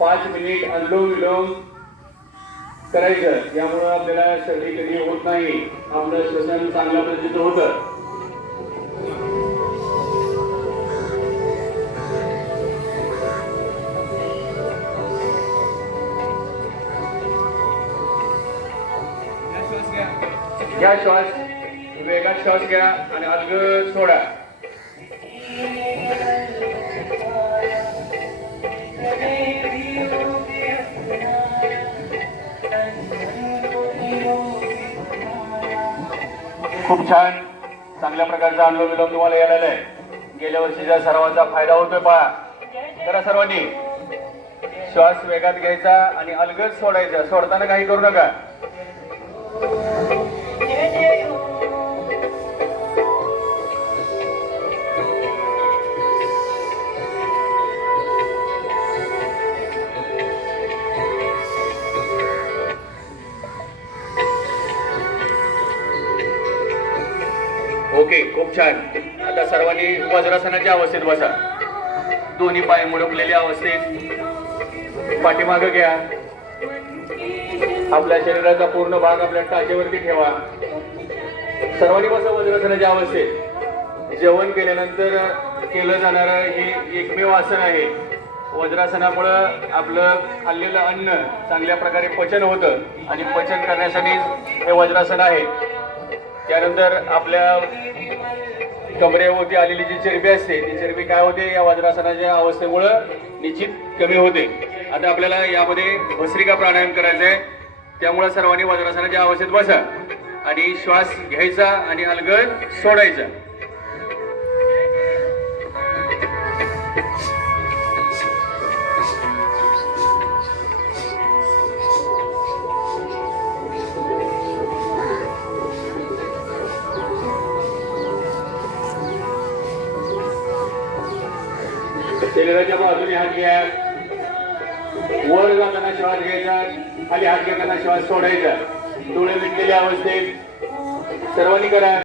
पाच मिनिट अनुलोम विलोम करायचं. यामुळं आपल्याला सर्दी कधी होत नाही. आपलं श्वसन चांगल्या पद्धतीचं होतं. घ्या श्वास. वेगात श्वास घ्या आणि अलग सोडा. खूप छान चांगल्या प्रकारचा अनुभव विलोम तुम्हाला यायला आहे गेल्या वर्षीच्या सर्वांचा फायदा होतोय पहा. करा सर्वांनी श्वास वेगात घ्यायचा आणि अलगद सोडायचा. सोडताना काही करू नका. ओके खूप छान. आता सर्वांनी वज्रासनाच्या अवस्थेत बसा. दोन्ही पाय मुडपलेल्या अवस्थेत. पाठीमागं घ्या. आपल्या शरीराचा पूर्ण भाग आपल्या टाचेवरती ठेवा. सर्वांनी बसा वज्रासनाच्या अवस्थेत. जेवण केल्यानंतर केलं जाणारं हे एकमेव आसन आहे. वज्रासनामुळं आपलं खाल्लेलं अन्न चांगल्या प्रकारे पचन होतं. आणि पचन करण्यासाठी हे वज्रासन आहे. त्यानंतर आपल्या कमरेवरती आलेली जी चरबी असते ती चरबी काय होते? या वज्रासनाच्या अवस्थेमुळं निश्चित कमी होते. आता आपल्याला यामध्ये भस्रिका प्राणायाम करायचा आहे. त्यामुळं सर्वांनी वज्रासनाच्या अवस्थेत बसा आणि श्वास घ्यायचा आणि अलगद सोडायचा. शरीराच्या बाजूने हात घ्या वर जाताना श्वास घ्यायचा खाली हात घेताना श्वास सोडायचा. डोळे मिटलेल्या अवस्थेत सर्वांनी करा.